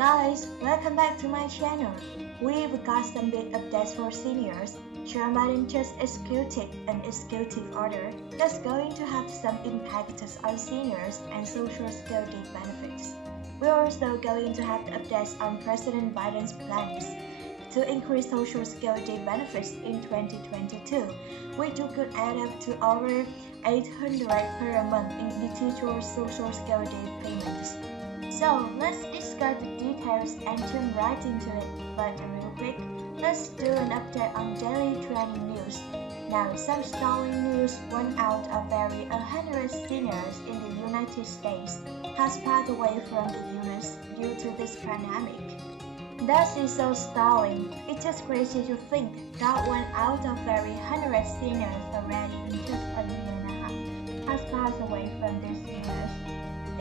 guys, welcome back to my channel. We've got some big updates for seniors. Joe Biden just executed an executive order that's going to have some impact on seniors and Social Security benefits. We're also going to have the updates on President Biden's plans to increase Social Security benefits in 2022, which could add up to over $800 per month in individual Social Security payments. So let's discuss the details and jump right into it. But real quick, let's do an update on daily trending news. Now, some stalling news: one out of every 100 seniors in the United States has passed away from the illness due to this pandemic. That is so stalling. It's just crazy to think that one out of every 100 seniors already in just a year and a half has passed away from this illness.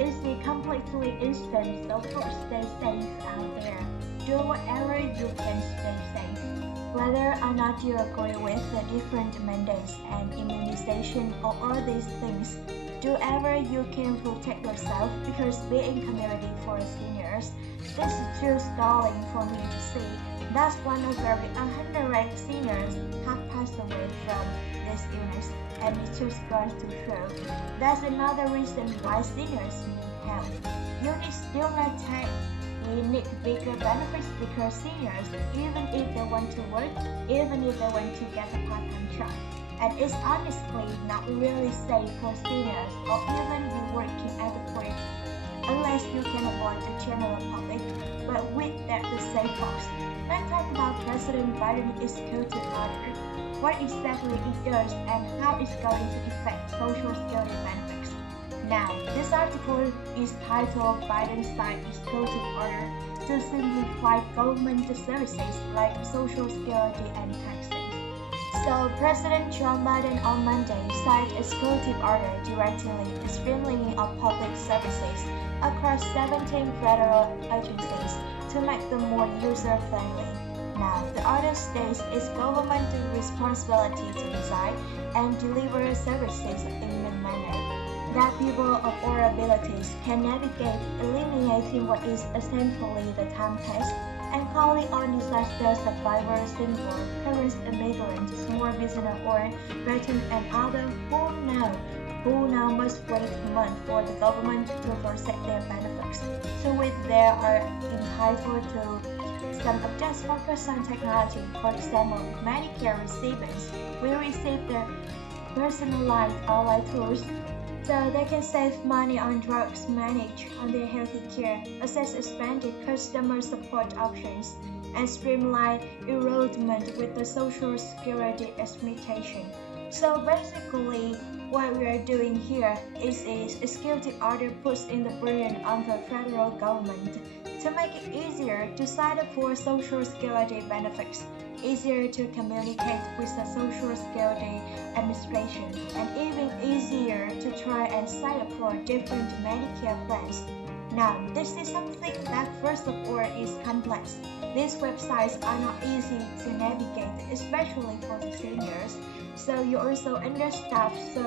It's completely instant, so please stay safe out there. Do whatever you can to stay safe. Whether or not you agree with the different mandates and immunization or all these things, do whatever you can to protect yourself, because being community for seniors, this is too stalling for me to see. That's one of every 100 seniors have passed away from this illness, and it just goes to show that's another reason why seniors need help. You need still not take. We need bigger benefits because seniors, even if they want to work, even if they want to get a part-time job, and it's honestly not really safe for seniors or even be working at the point, unless you can avoid the general public, but with that the safe box. Let's talk about President Biden's executive order, what exactly it does and how it's going to affect Social Security benefits. Now, this article is titled Biden signed executive order to simplify government services like Social Security and taxes. So, President Joe Biden on Monday signed executive order directly streamlining of public services across 17 federal agencies to make them more user-friendly. Now, the order states it's government's responsibility to design and deliver services in a manner that people of all abilities can navigate, eliminating what is essentially the time test and calling on disaster survivors, single parents, immigrants, small business owners, veterans, and others who now must wait a month for the government to process their benefits. So with they are entitled to some updates focused on technology. For example, Medicare recipients will receive the personalized online tools so they can save money on drugs, manage on their healthy care, access expanded customer support options, and streamline enrollment with the Social Security administration. So basically, what we are doing here is executive order puts in the burden on the federal government to make it easier to sign up for Social Security benefits, easier to communicate with the Social Security administration, and even easier to try and sign up for different Medicare plans. Now, this is something that first of all is complex. These websites are not easy to navigate, especially for the seniors. So you also understaffed, so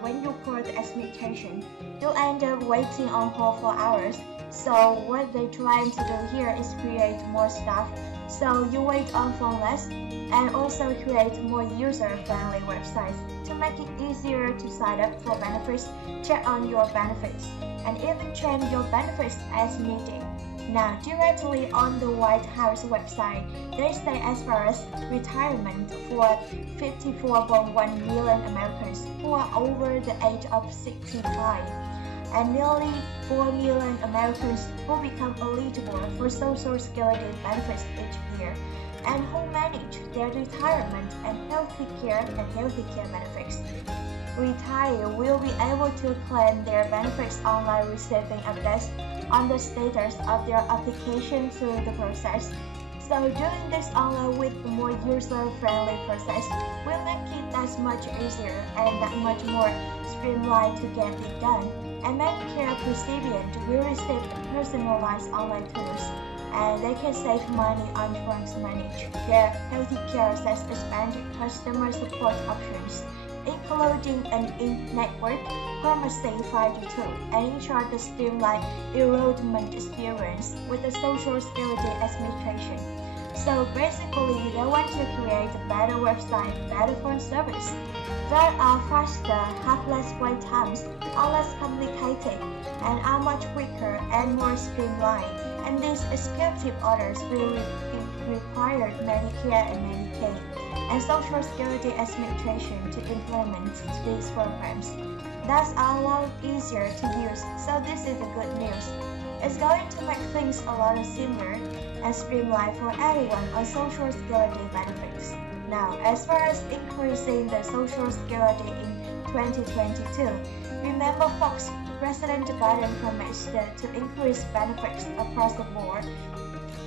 when you call the administration, you end up waiting on hold for hours. So what they're trying to do here is create more staff, so you wait on phone less, and also create more user-friendly websites to make it easier to sign up for benefits, check on your benefits, and even change your benefits as needed. Now, directly on the White House website, they say as far as retirement for 54.1 million Americans who are over the age of 65, and nearly 4 million Americans who become eligible for Social Security benefits each year, and who manage their retirement and healthy care benefits. Retirees will be able to claim their benefits online, receiving updates on the status of their application through the process. So doing this online with a more user-friendly process will make it that much easier and that much more streamlined to get it done. And Medicare recipients will receive personalized online tools, and they can save money on drugs, manage their healthy care, access expanded customer support options, including an in-network pharmacy 5G2 and ensure the streamlined enrollment experience with the Social Security Administration. So basically, they want to create a better website, better phone service that are faster, have less wait times, are less complicated, and are much quicker and more streamlined. And these executive orders will require Medicare and Medicaid and Social Security Administration to implement these programs. That's a lot easier to use, so this is the good news. It's going to make things a lot simpler and streamlined for everyone on Social Security benefits. Now, as far as increasing the Social Security in 2022, remember folks, President Biden promised to increase benefits across the board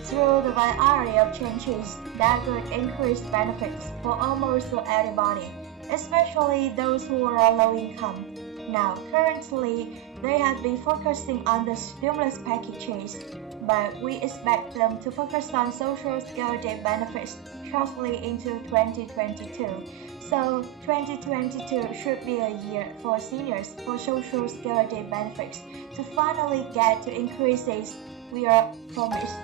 through the variety of changes that could increase benefits for almost everybody, especially those who are low income. Now, currently, they have been focusing on the stimulus packages, but we expect them to focus on Social Security benefits shortly into 2022. So 2022 should be a year for seniors for Social Security benefits to finally get to increases we are promised.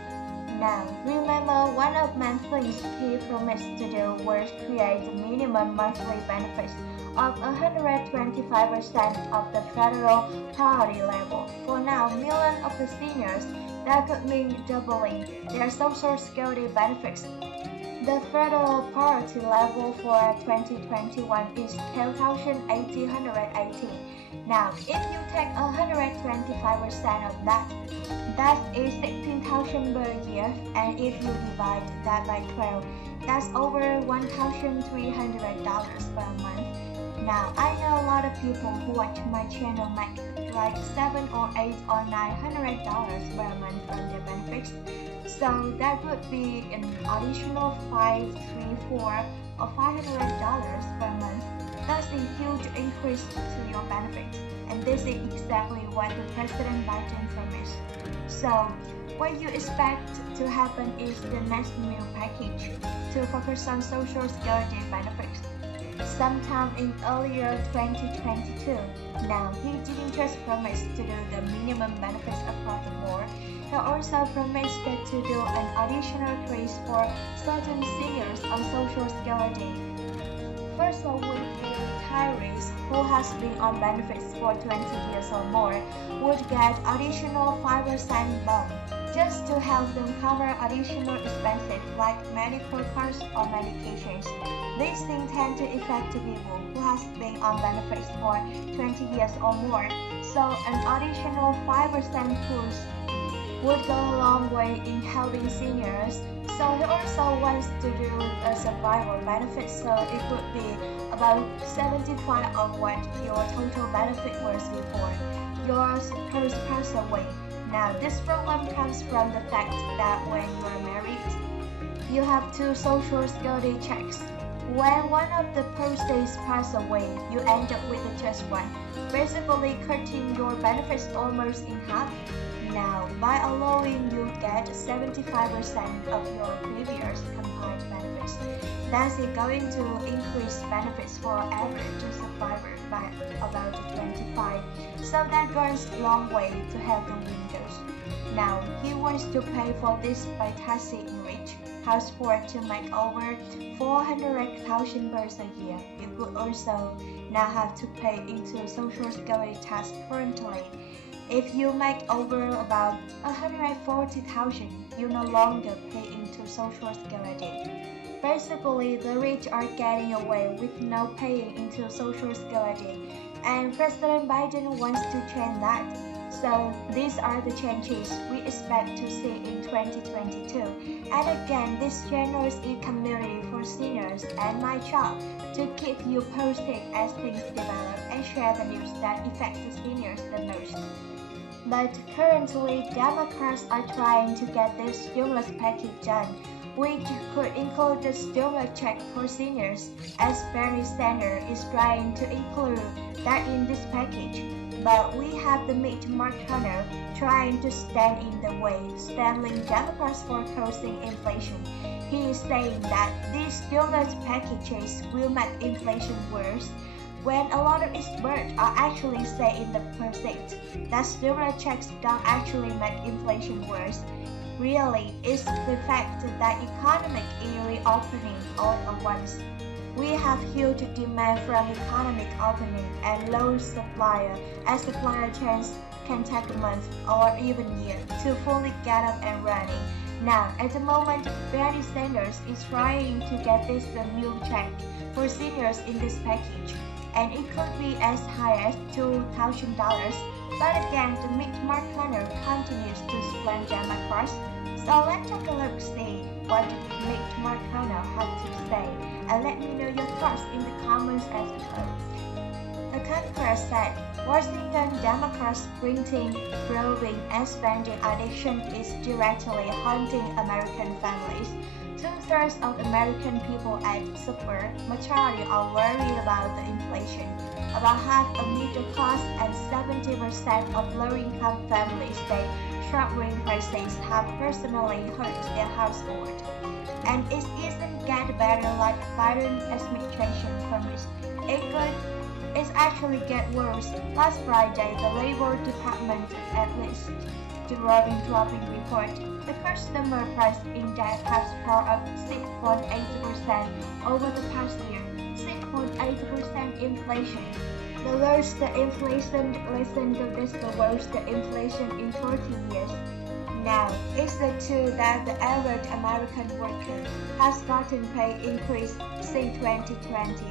Now, remember one of the main things he promised to do was create a minimum monthly benefits of 125% of the federal priority level. For now, millions of the seniors, that could mean doubling their Social Security benefits. The federal priority level for 2021 is 10,880. Now, if you take 125% of that, that is 16,000 per year, and if you divide that by 12, that's over $1,300 per month. Now, I know a lot of people who watch my channel make like $7 or $8 or $900 per month from their benefits. So that would be an additional $5, $3, $4, or $500 per month. That's a huge increase to your benefits, and this is exactly what the President Biden promised. So, what you expect to happen is the next new package to focus on Social Security benefits sometime in earlier 2022. Now, he didn't just promise to do the minimum benefits across the board, he also promised to do an additional increase for certain seniors on Social Security. First of all, retirees who has been on benefits for 20 years or more would get additional 5% bump just to help them cover additional expenses like medical costs or medications. These things tend to affect people who has been on benefits for 20 years or more, so an additional 5% push would go a long way in helping seniors. So he also wants to do a survival benefit, so it would be about 75 of what your total benefit was before your spouse passed away. Now, this problem comes from the fact that when you are married, you have two Social Security checks. When one of the spouses pass away, you end up with just one, basically cutting your benefits almost in half. Now, by allowing you get 75% of your previous combined benefits, that's going to increase benefits for average survivor by about 25. So that goes a long way to help the widows. Now, he wants to pay for this by taxing rich household to make over 400,000 a year. You could also now have to pay into Social Security tax currently. If you make over about 140,000, you no longer pay into Social Security. Basically, the rich are getting away with no paying into Social Security, and President Biden wants to change that. So these are the changes we expect to see in 2022. And again, this channel is a community for seniors, and my job to keep you posted as things develop and share the news that affect the seniors the most. But currently, Democrats are trying to get this stimulus package done, which could include the stimulus check for seniors, as Bernie Sanders is trying to include that in this package. But we have the Mitch McConnell trying to stand in the way, standing Democrats for causing inflation. He is saying that these stimulus packages will make inflation worse. when a lot of experts are actually saying the opposite, that stimulus checks don't actually make inflation worse. Really, it's the fact that economic is reopening all at once. We have huge demand from economic opening and low supply, as supply chains can take a month or even year to fully get up and running. Now, at the moment, Bernie Sanders is trying to get this new check for seniors in this package, and it could be as high as $2,000. But again, the Mitch McConnell continues to slam Democrats. So let's take a look see what Mitch McConnell has to say, and let me know your thoughts in the comments as well. The Congress said Washington Democrats' printing, borrowing, and spending addiction is directly haunting American families. Two-thirds of American people at super majority are worried about the inflation. About half of middle class and 70% of low-income families say sharp-ring prices have personally hurt their household. And it isn't get better like Biden administration promised. It's actually get worse. Last Friday, the Labor Department released the dropping report. The consumer price index has gone up 6.8% over the past year. 6.8% inflation. The worst inflation, listen to this, the worst inflation in 40 years. Now, it's the truth that the average American worker has gotten pay increase since 2020.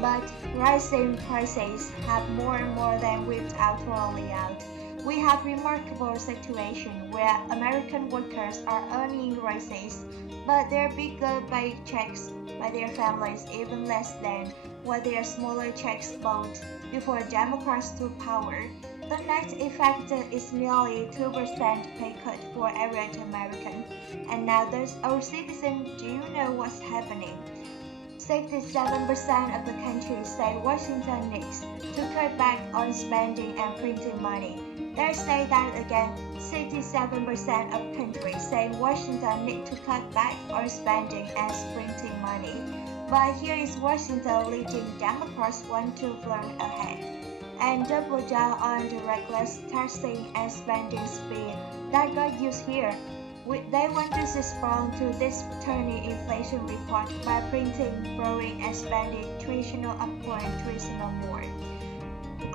But rising prices have more and more than whipped out rolling out. We have remarkable situation where American workers are earning raises, but their bigger paychecks by their families even less than what their smaller checks bought before Democrats took power. The net effect is nearly 2% pay cut for average American. And now those old citizens, do you know what's happening? 67% of the country say Washington needs to cut back on spending and printing money. They say that again, 67% of countries say Washington needs to cut back on spending and printing money. But here is Washington leading Democrats want to learn ahead and double down on the reckless taxing and spending speed that got used here. They want to respond to this turning inflation report by printing, borrowing, and spending traditional upward and traditional more.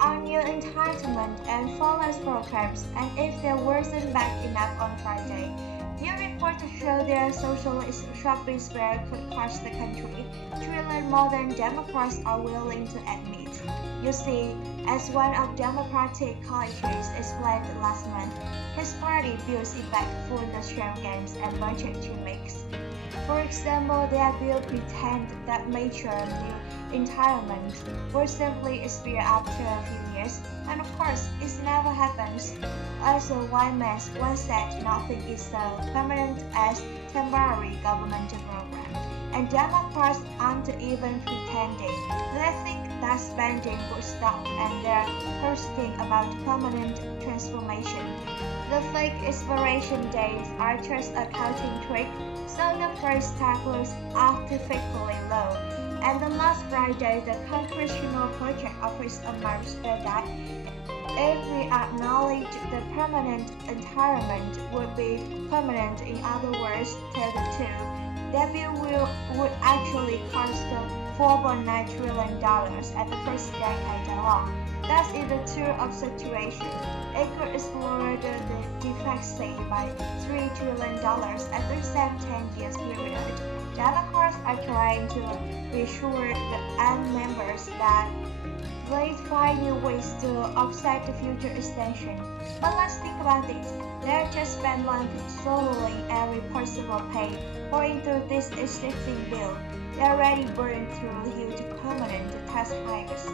On new entitlement and furlough programs, and if they wasn't back enough on Friday, new reports show their socialist shopping spree could cost the country trillion more than Democrats are willing to admit. You see, as one of Democratic colleges explained last month, his party builds it back for industrial gains and budget gimmicks. For example, their bill pretend that major new entitlement will simply expire after a few years, and of course, it never happens. Also, one man once said nothing is so permanent as temporary government program, and Democrats aren't even pretending. They think that spending would stop and they're posting about permanent transformation. The fake expiration dates are just a counting trick, so the price tag looks artificially low. And the last Friday, the Congressional Project Office announced that if we acknowledge the permanent entitlement would be permanent, in other words, tell the two, that bill would actually cost $4.9 trillion at the first decade alone. That is the truth of situation. It could explore the deficit by $3 trillion at the same 10 years period. Democrats are trying to reassure the AND members that they find new ways to offset the future extension. But let's think about it. They just spend money solely and reversible pay pouring through this existing bill. They already burned through huge permanent tax hikes.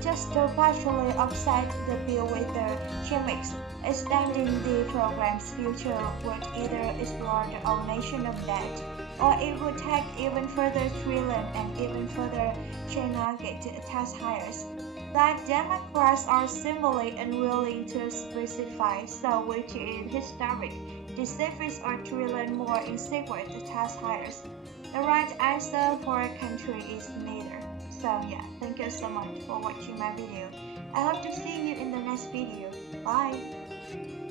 Just to partially offset the bill with the gimmicks, extending the program's future would either explore the old nation of debt, or it would take even further trillion and even further gigantic tax hikes that Democrats are simply unwilling to specify, so which is historic. The savings are trillion more in secret tax hikes. The right answer for a country is neither. So yeah, thank you so much for watching my video. I hope to see you in the next video. Bye!